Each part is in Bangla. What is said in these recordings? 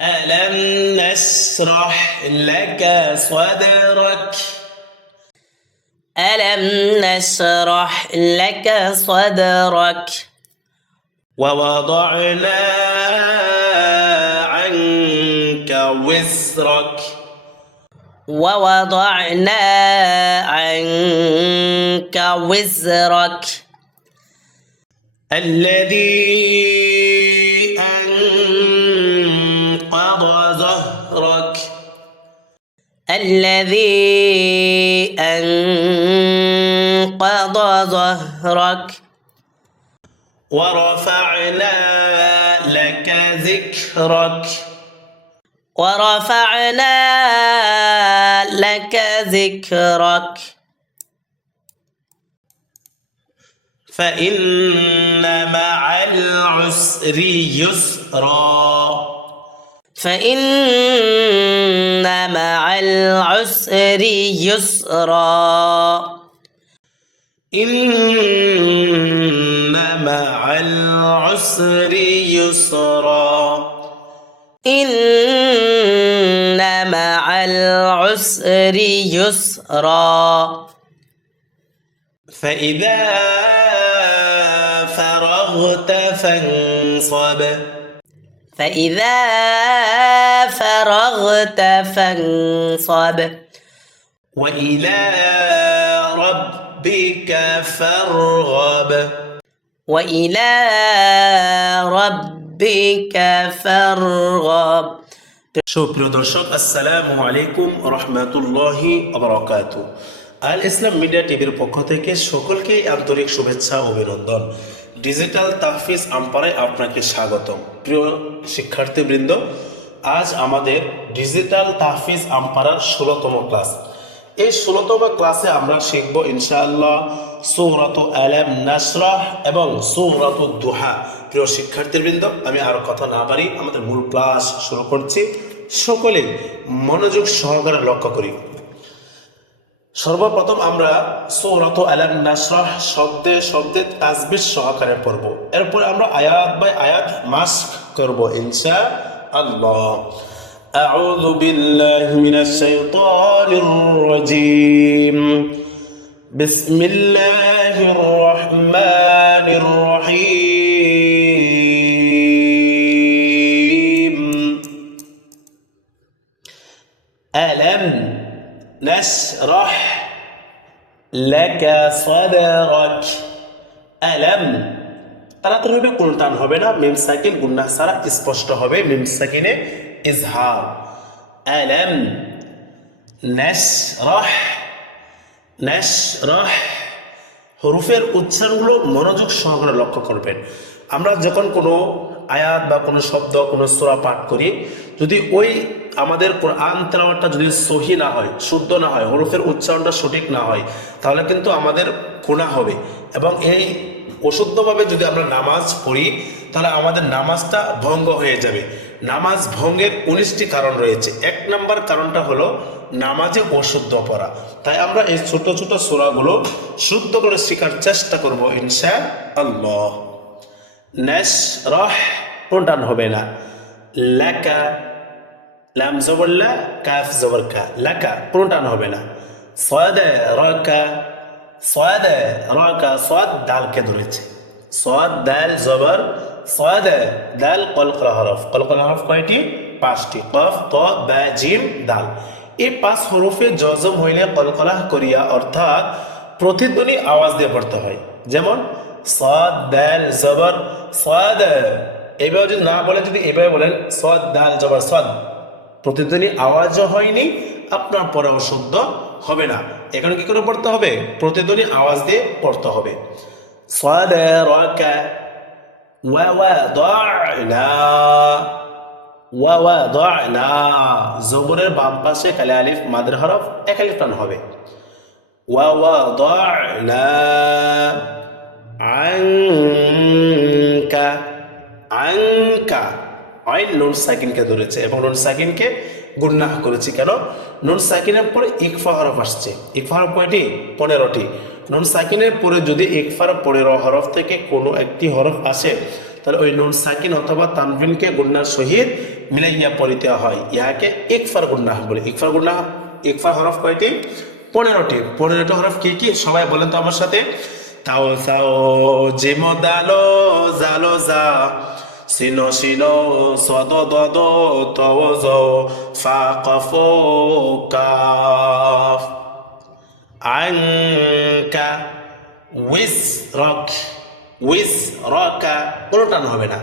ألم نشرح لك صدرك؟ ألم نشرح لك صدرك؟ ووضعنا عنك وزرك. ووضعنا عنك وزرك. الذي الذي أنقض ظهرك ورفعنا لك ذكرك. ورفعنا لك ذكرك. فإن مع العسر يسرا. فإن مع العسر يسرا. إن مع العسر يسرا. إن مع العسر يسرا. فإذا فرغت فانصب. فإذا فرغت فانصب وإلى ربك فارغب وإلى ربك فارغب সুপ্রিয় দর্শক আসসালামু আলাইকুম রহমতুল্লাহি আবরকাত আল ইসলাম মিডিয়া টিভির পক্ষ থেকে সকলকে আন্তরিক শুভেচ্ছা ও অভিনন্দন ডিজিটাল তাহফিজ আম্পারে আপনাকে স্বাগতম। প্রিয় শিক্ষার্থীবৃন্দ, আজ আমাদের ডিজিটাল তাহফিজ আম্পারার ষোলোতম ক্লাস। এই ষোলোতম ক্লাসে আমরা শিখব ইনশাআল্লাহ সৌরত আলাম নাসরাহ এবং সৌরত দুহা। প্রিয় শিক্ষার্থীবৃন্দ, আমি আর কথা না পারি আমাদের মূল ক্লাস শুরু করছি। সকলে মনোযোগ সহকারে লক্ষ্য করি। সর্বপ্রথম আমরা সৌরত আলাম নাসরাহ শব্দে শব্দে তাজবির সহকারে পড়ব এরপর আমরা আয়াত বাই আয়াত মাস্ক করব ইনশা আল্লাহ أعوذ بالله من الشيطان الرجيم بسم الله الرحمن الرحيم ألم نشرح لك صدرك ألم তাড়াতাড়ি হবে কোন টান হবে না মিম সাকিন গুন্না সারা স্পষ্ট হবে মিম সাকিনে ইজহার আলাম নাশরাহ নাশরাহ হরুফের উচ্চারণগুলো মনোযোগ সহকারে লক্ষ্য করবেন আমরা যখন কোনো আয়াত বা কোনো শব্দ কোনো সোরা পাঠ করি যদি ওই আমাদের কোরআন তেলাওয়াতটা যদি সহি না হয়, শুদ্ধ না হয়, হরুফের উচ্চারণটা সঠিক না হয়, তাহলে কিন্তু আমাদের গুণা হবে। এবং এই অশুদ্ধভাবে যদি আমরা নামাজ পড়ি, তাহলে আমাদের নামাজটা ভঙ্গ হয়ে যাবে। নামাজ ভঙ্গের উনিশটি কারণ রয়েছে। এক নম্বর কারণটা হলো নামাজে অশুদ্ধ পড়া। তাই আমরা এই ছোট ছোট সোরাগুলো শুদ্ধ করে শেখার চেষ্টা করব ইনশা আল্লাহ নেস রহ কোনটান হবে না। লেকা লাম জবরলা কাফ জবর কা লাকা কোনটান হবে না সয়াদে রকা সয়াদে রকা সয়াদ দালকে ধরেছে সয়াদ দাল জবর সয়াদে দাল কলকলা হরফ কলকলা হরফ কয়টি পাঁচটি কফ ত বা জিম দাল এই পাঁচ হরফে জজম হইলে কলকলা করিয়া অর্থাৎ প্রতিধ্বনি আওয়াজ দিয়ে পড়তে হয় যেমন সদ দাল জবর সদ এইভাবে যদি না বলেন যদি এইভাবে বলেন সদ দাল জবর সদ প্রতিধ্বনি আওয়াজও হয়নি, আপনার পরেও শুদ্ধ হবে না। এখানে কি করে পড়তে হবে? প্রতিধ্বনি আওয়াজ দিয়ে পড়তে হবে। জবরের বাম পাশে কালে আলিফ, মাদের হরফ এক আলিফ টান হবে আংকা আংকা আইন নুন সাকিনকে ধরেছে এবং নুন সাকিনকে গুন্নাহ করেছি। কেন? নুন সাকিনের পরে ইকফা হরফ আসছে। ইকফা হরফ কয়টি? পনেরোটি। নুন সাকিনের পরে যদি ইকফার পনেরো হরফ থেকে কোনো একটি হরফ আসে, তাহলে ওই নুন সাকিন অথবা তানভিনকে গুন্নার সহিত মিলে মিলাইয়া পড়িতে হয়। ইহাকে ইকফার গুন্নাহ বলে। ইকফার গুন্নাহ, ইকফার হরফ কয়টি? পনেরোটি। পনেরোটি হরফ কি কি? সবাই বলেন তো আমার সাথে। তাও তাও জিমো দালো জালো যা। sino sino shino do dodo tozo fa qafo kaf anka wisrak wisraka কোনো টান হবে না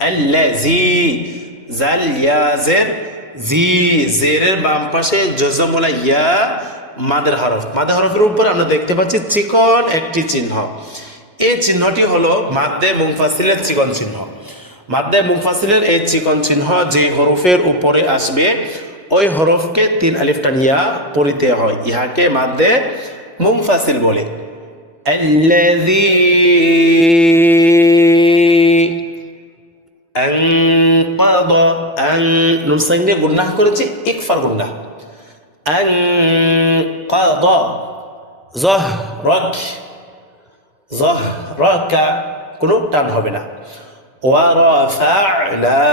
আল্লাজি জাল ইয়াজের zi জেরের bam pashe jazmula ya মাদের হরফ মাদের হরফের উপর আমরা দেখতে পাচ্ছি চিকন একটি চিহ্ন এই চিহ্নটি হলো মাদ্দে মুংফাসিলের চিকন চিহ্ন মাদ্দে মুংফাসিলের এই চিকন চিহ্ন যে হরফের উপরে আসবে ওই হরফকে তিন আলিফ টানিয়া পড়িতে হয় ইহাকে মাদ্দে মুংফাসিল বলে الذي أنقض أن নুন সাইন দিয়ে গুন্নাহ করেছি ইকফার গুন্নাহ أنقض ظهرك ظهرك কোনো টান হবে না ورفعنا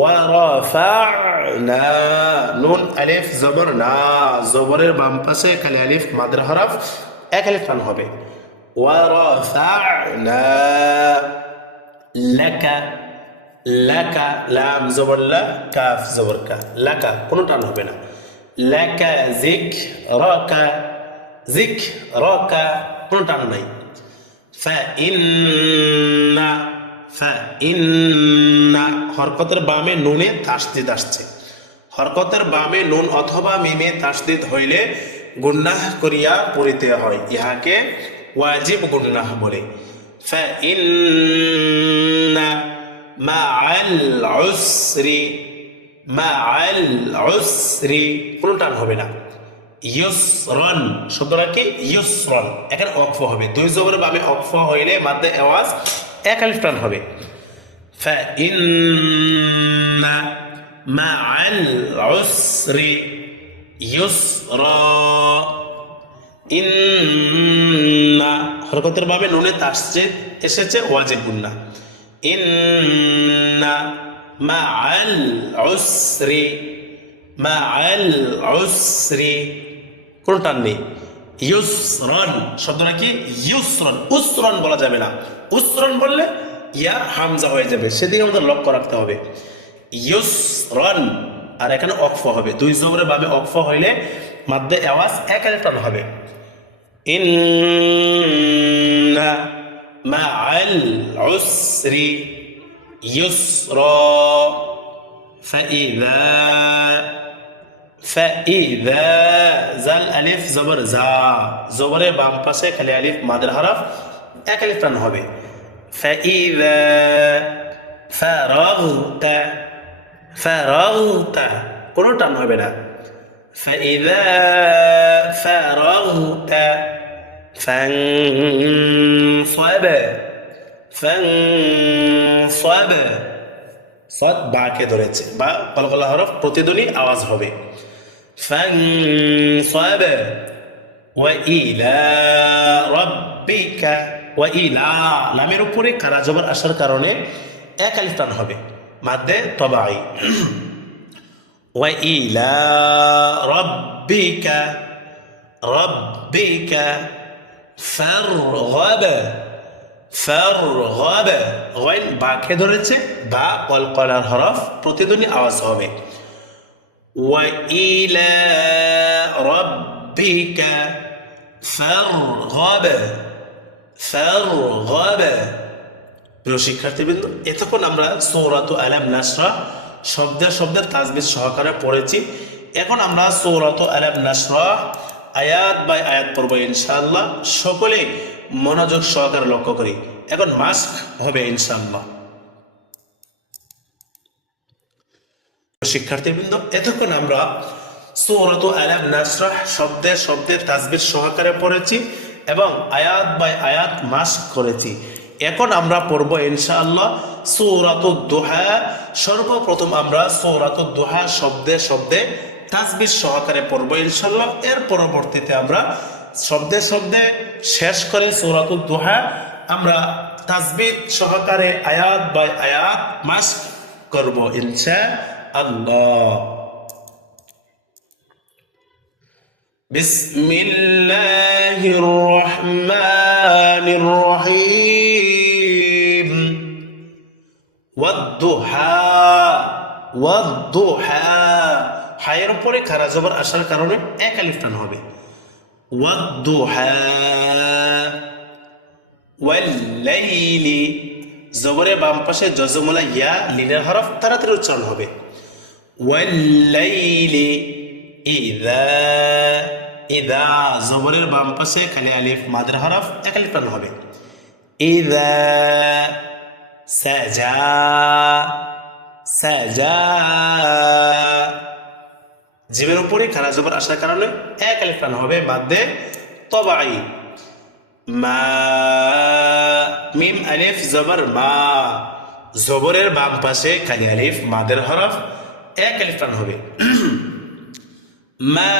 ورفعنا নুন আলিফ জবর না জবরের বাম পাশে খালি আলিফ মাদ্র হরফ এক আলিফ টান হবে ورفعنا لك لك লাম জবর লা কাফ জবর কা লাকা কোনো টান হবে না লাকা জিক রাকা জিক রাকা কোনো টান নাই। হরকতের বামে নুনে তাসদিদ আসছে। হরকতের বামে নুন অথবা মিমে তাসদিদ হইলে গুন্নাহ করিয়া পড়িতে হয়। ইহাকে ওয়াজিব গুন্নাহ বলে। কোনো টান হবে না। ইয়সরন শব্দটা কি ইয়সরন এখানে অক্ফ হবে দুই জবরের বামে অক্ফ হইলে মাদ্দে আওয়াজ এক আলিফ টান হবে فإن مع العسر يسرا إن হরকতের ভাবে নুনে তাসজিদ এসেছে ওয়াজিব গুন্না إن مع العسر مع العسر কোন টান নেই ইউসরন শব্দটা কি ইউসরন উসরন বলা যাবে না উসরন বললে ইয়া হামজা হয়ে যাবে সেদিকে আমাদের লক্ষ্য রাখতে হবে ইউসরন আর এখানে অক্ফ হবে দুই জবরের ভাবে অক্ফ হইলে মাধ্যে আওয়াজ এক আলিফ টান হবে إن مع العسر يسرا فإذا فإذا জাল আলিফ জবর জা জবরে বাম পাশে খালি আলিফ মাদের হরফ এক আলিফ টান হবে فإذا فرغت فرغت কোনো টান হবে না فإذا فرغت فانصب فانصب সদ বাকে ধরেছে বা কলকলা হরফ প্রতিধ্বনি আওয়াজ হবে فانصب وإلى ربك وإلى লামের উপরে কারা জবর আসার কারণে এক আলিফ টান হবে মাদ্দে তবাই وإلى ربك ربك فارغب ফারগাব গাইন বাকে ধরেছে বা কলকলার হরফ প্রতিধ্বনি আওয়াজ হবে وإلى ربك فارغب فارغب প্রিয় শিক্ষার্থীবৃন্দ এতক্ষণ আমরা সৌরাত আলাম নাসরা শব্দের শব্দের তাজবিজ সহকারে পড়েছি এখন আমরা সৌরাত আলাম নাসরা আয়াত বাই আয়াত পড়ব ইনশাআল্লাহ সকলে মনোযোগ সহকারে লক্ষ্য করি এখন মাস্ক হবে ইনশাআল্লাহ শিক্ষার্থীবৃন্দ, এতক্ষণ আমরা সৌরত আলাম নাসরাহ শব্দে শব্দে তাজবির সহকারে পড়েছি এবং আয়াত বাই আয়াত মাস্ক করেছি। এখন আমরা পড়ব ইনশাআল্লাহ সৌরাত দোহা। সর্বপ্রথম আমরা সৌরাত দোহা শব্দে শব্দে তাজবির সহকারে পড়ব ইনশাআল্লাহ। এর পরবর্তীতে আমরা শব্দে শব্দে শেষ করে সৌরাতুল দোহা। আমরা তাজবির সহকারে আয়াত বাই আয়াত মাস করব ইনশা আল্লাহ بسم الله الرحمن الرحيم والضحى والضحى হায়ের উপরে খারা জবর আসার কারণে এক আলিফ টান হবে والضحى والليل জবরে বাম পাশে জজমুলা ইয়া লিনের হরফ তাড়াতাড়ি উচ্চারণ হবে ওয়াল্লাইলি ইদা ইদা জবরের বাম পাশে খালি আলিফ মাদের হরফ এক আলিফ টান হবে ইদা সাজা সাজা জীবের উপরে খারা জবর আসার কারণে এক আলিফ টান হবে বাদ দে তবাই মা মিম আলিফ জবর মা জবরের বাম পাশে খালি আলিফ মাদের হরফ এক আলিফ হবে। মা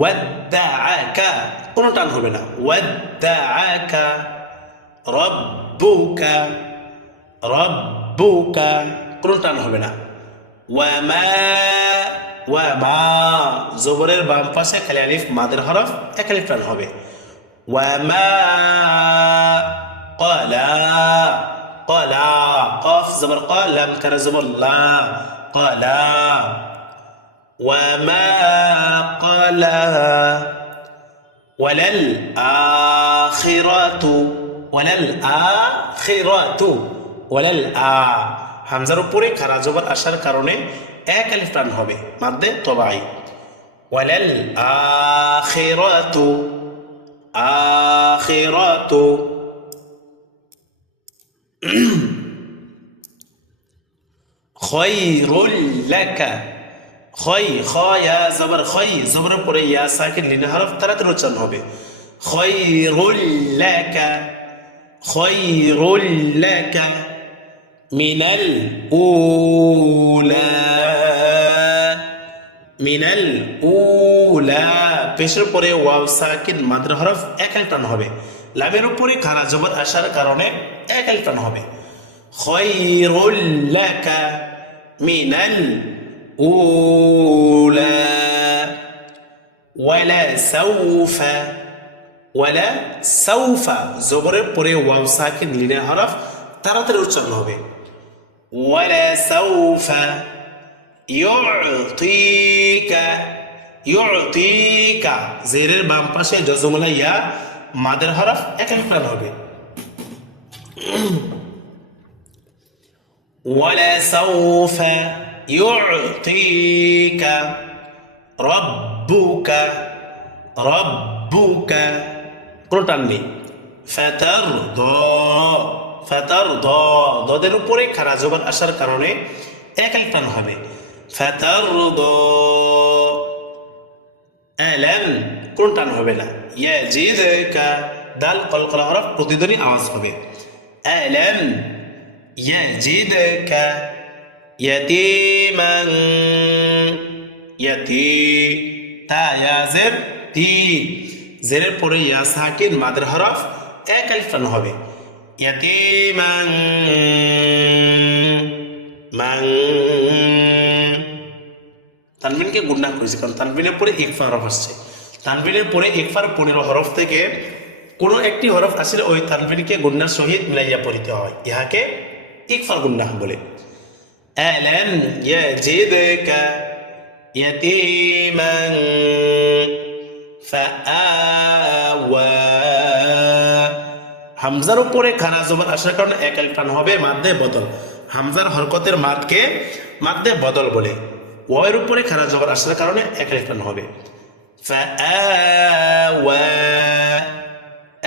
ওয়াদ্দাআকা, কোনো টান হবে না। ওয়াদ্দাআকা, রব্বুকা রব্বুকা, কোনো টান হবে না। ওয়ামা ওয়ামা জবরের বাম পাশে খালি আলিফ, মাদের হরফ, এক আলিফ টান হবে। ওয়ামা কলা قلا قاف زبر قلم كان زبر لا قلا وما قلا وللآخرة وللآخرة وللآ হামজার উপরে খারা জবর আসার কারণে এক আলিফ টান হবে মাদ্দে তবাই ওয়ালাল আখিরাতু আখিরাতু খৈরুল লাকা। খই খ, ইয়া, জবর পরে ইয়া হরফ হবে। পেশের পরে ওয়াও, সাকিন, মাদ্র হরফ এক এক টান হবে। লামের উপরে খারা জবর আসার কারণে এক টান হবে। খৈরুল লাকা মিনাল উলা, ওয়ালা সাউফা ওয়ালা সাউফা। জবরের পরে ওয়াও সাকিন লিনে হরফ তাড়াতাড়ি উচ্চারণ হবে। ওয়ালা সাউফা ইউতিকা ইউতিকা জেরের বাম পাশে জজমুলা ইয়া মাদের হরফ এক এক প্রাণ হবে ولسوف يعطيك ربك ربك কোনো টান নেই ফ্যাতার দ ফ্যাতার দ দদের উপরে খারা জবর আসার কারণে এক এক টান হবে ফ্যাতার দ আলাম কোন টান হবে না ইয়াজিদকা দাল, কলকলা হরফ প্রতিধ্বনি আওয়াজ হবে। আলাম ইয়াজিদকা ইয়াতীমান, ইয়াতি তা ইয়াজের তি জেরের পরে ইয়া সাকিন মাদের হরফ এক আলিফ টান হবে ইয়াতীমান, মান, তানবিনকে গুন্ডা করেছি কারণ তানবিনের পরে ইকফা হরফ আসছে তানবিনের পরে ইকফার পনেরো হরফ থেকে কোনো একটি হরফ আসলে ওই তানবিনকে গুন্ডার সহিত মিলাইয়া পড়িতে হয় ইহাকে ইকফার গুন্ডা বলে ألم يجدك يتيما فآوى হামজার উপরে খানা জবর আসার কারণে এক আলিফ টান হবে মাদ্দে বদল হামজার হরকতের মাদকে মাদ্দে বদল বলে ওয়ের উপরে খানা জবর আসার কারণে এক আলিফ টান হবে فآوى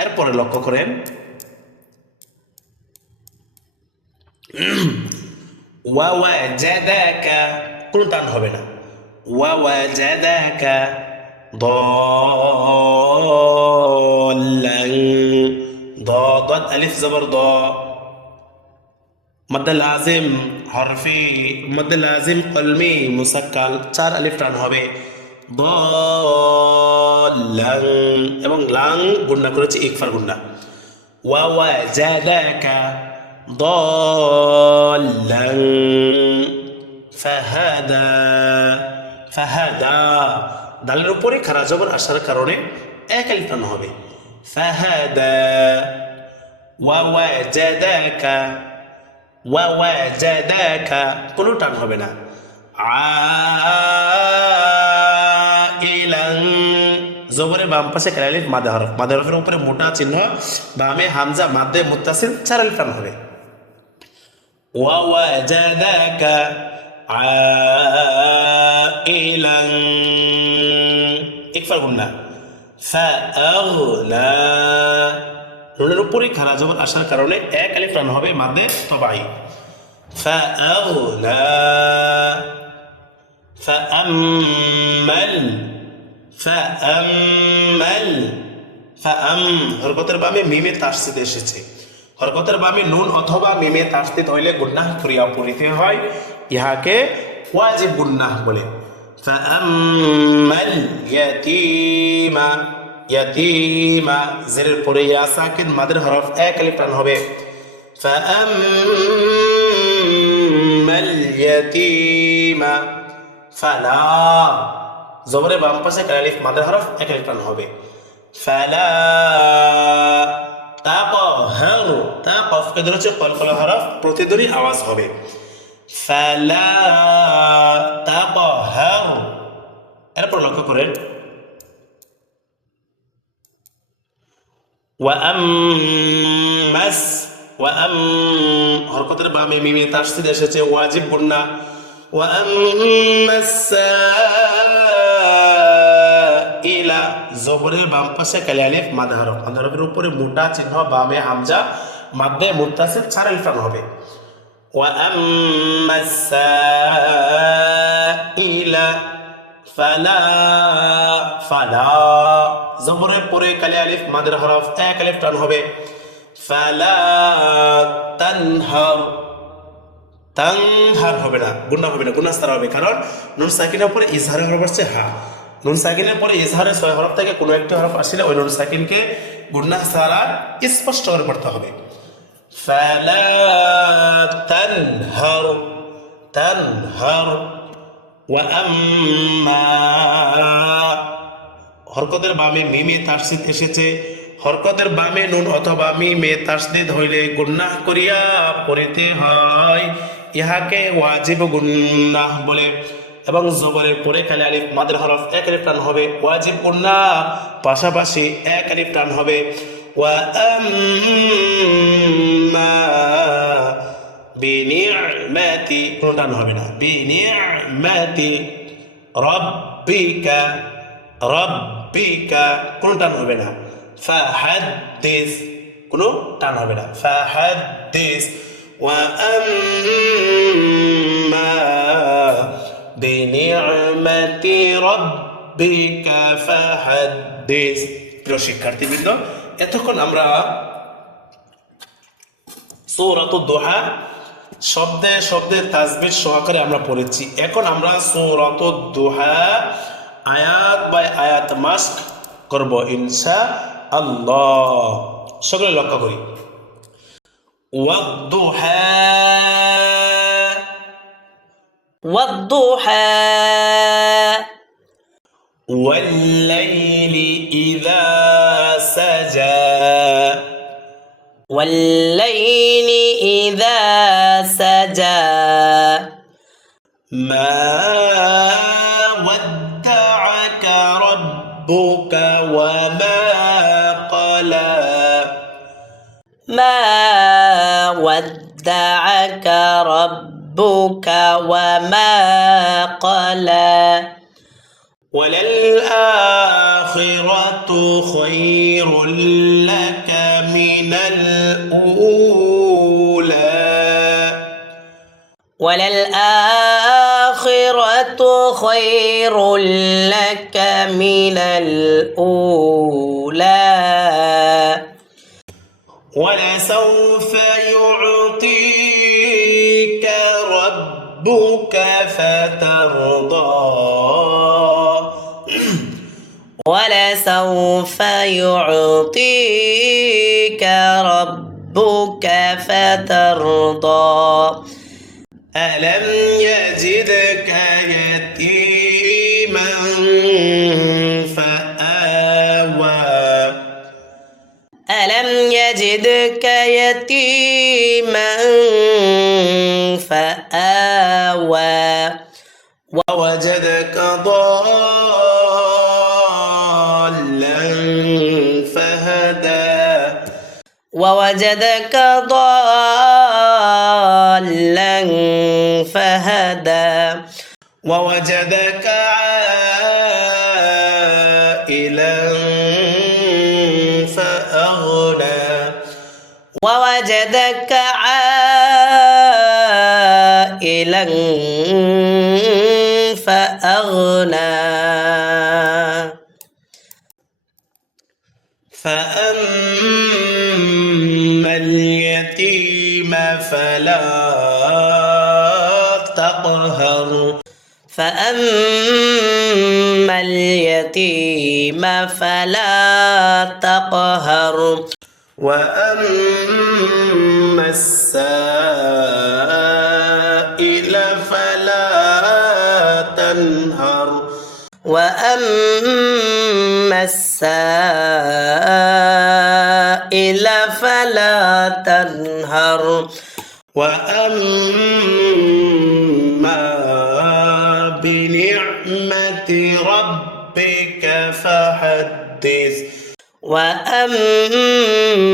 এরপরে লক্ষ্য করেন ওয়াওয়াজাদাকা কোনো টান হবে না ওয়াওয়াজাদাকা ضالا ضاد ألف زبر ضاء مد لازم حرفي مد لازم قلمي مسكل চার আলিফ টান হবে দলাং এবং লাং গুন্না করেছি ইকফার গুন্না ওয়া ওয়া জাদাকা দলাং ফাহাদা ফাহাদা। দালের উপরে খারা জবর আসার কারণে এক আলিফ টান হবে। ফাহাদা, ওয়া ওয়া জাদাকা। কোনো টান হবে না। আইলাং জবরের বাম পাশে কালিফ মাদে হরফ মাদে হরফের উপরে মোটা চিহ্ন বামে হামজা মাদে মুত্তাসিল চার আলিফ টান হবে ওয়া ওয়া জাদাকা عائلا ইকফার গুন্না فأغنى নুনের উপরে খারা জবর আসার কারণে এক আলিফ টান হবে মাদে তবাই فأغنى فأمل فأمل فأم হরকতের বামে মিমে তাসদিদ এসেছে হরকতের বামে নুন অথবা মিমে তাসদিদ হইলে গুন্নাহ ক্রিয়া পরিতে হয় ইহাকে ওয়াজিব গুন্নাহ বলে فأما اليتيم يتيم জেরের পরে ইয়া সাকিন মাদের হরফ এক আলিফ টান হবে فأما اليتيم فلا জবরে বাম পাশে কালালিফ মাদের হরফ এক টান হবে। ফালা, তা ক হ্যাঁ তা কফকে ধরে হচ্ছে কলকল হরফ প্রতিধ্বনি আওয়াজ হবে। ফালা, তা ক হ্যাঁ এরপর লক্ষ্য করেন। ওয়ামাস ওয়াম হরকতের বামে মিমি তাসিদ এসেছে, ওয়াজিব গুন্না ওয়ামাস জবরের বাম পাশে কালি আলিফ মাদ হরফ মাদ হরফের উপরে মোটা চিহ্ন বামে হামজা মাদ্দে মুত্তাসিল চার আলিফ টান হবে وأما السائل فلا فلا জবরের পরে কালি আলিফ মাদের হরফ এক আলিফ টান হবে ফালা তানহার তানহার হবে না গুন্না হবে না গুন্নাস্তার হবে কারণ নুন সাকিনের পরে ইজহারের হরফ আসছে হা নুন সাকিনের পরে ইজহারের ছয় হরফ থেকে কোনো একটি হরফ আসলে ওই নুন সাকিনকে গুন্না সারা স্পষ্ট করে পড়তে হবে فلا تنهر تنهر وأما হরকতের বামে মিমে তাসদিদ এসেছে হরকতের বামে নুন অথবা মিমে তাসদিদ হইলে গুন্নাহ করিয়া পড়িতে হয় ইহাকে ওয়াজিব গুন্নাহ বলে এবং জবরের পরে খালি আলিফ, মাদের হরফ এক আলিফ টান হবে, ওয়াজিব উন্না, পাশাপাশি এক আলিফ টান হবে বিনিয়তি কোনো টান হবে না বিনিয়তি রব্বিকা রব্বিকা, কোনো টান হবে না, ফাহাদ্দিস, কোনো টান হবে না, ফাহাদ্দিস, ওয়া আম্মা বিনিআমাতি রাব্বিকা ফাহাদ্দিস। প্রিয় শিক্ষার্থীবৃন্দ, এতক্ষণ আমরা সৌরাত দোহা, শব্দে শব্দে তাজবির সহকারে আমরা পড়েছি। এখন আমরা সৌরাত দোহা, আয়াত বাই আয়াত মাস্ক করব ইনসা আল্লাহ সকলে লক্ষ্য করি। ওয়াদ দোহা والضحى. والليل إذا سجى. والليل إذا سجى. ما ودعك ربك وما قلى. ما ودعك ربك وما قلى. وللآخرة خير لك من الأولى. وللآخرة خير لك من الأولى. ولسوف يعطيك ربك فترضى. ولسوف يعطيك ربك فترضى. ألم يجدك يتيما ووجدك ضالا فهدى. ووجدك عائلا فأغنى. ووجدك عائلا فأغنى. فلا تقهر. فأما اليتيم فلا تقهر. وأما السائل فلا تنهر. وأما السائل فلا تنهر. وأما بنعمة ربك فحدث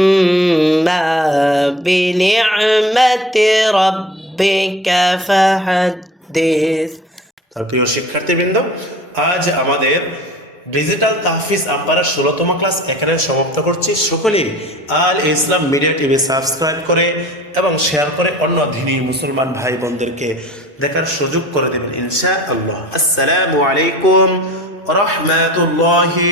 وأما بنعمة ربك فحدث তার প্রিয় শিক্ষার্থীবৃন্দ আজ আমাদের ডিজিটাল তাহফিজ আব্বারা ষোলোতম ক্লাস এখানে সমাপ্ত করছি। সকলেই Al Islam media TV subscribe করে এবং শেয়ার করে অন্য ধিনী মুসলমান ভাই বোনদেরকে দেখার সুযোগ করে দেবেন ইনশা আল্লাহ আসসালামু আলাইকুম রহমতুল্লাহি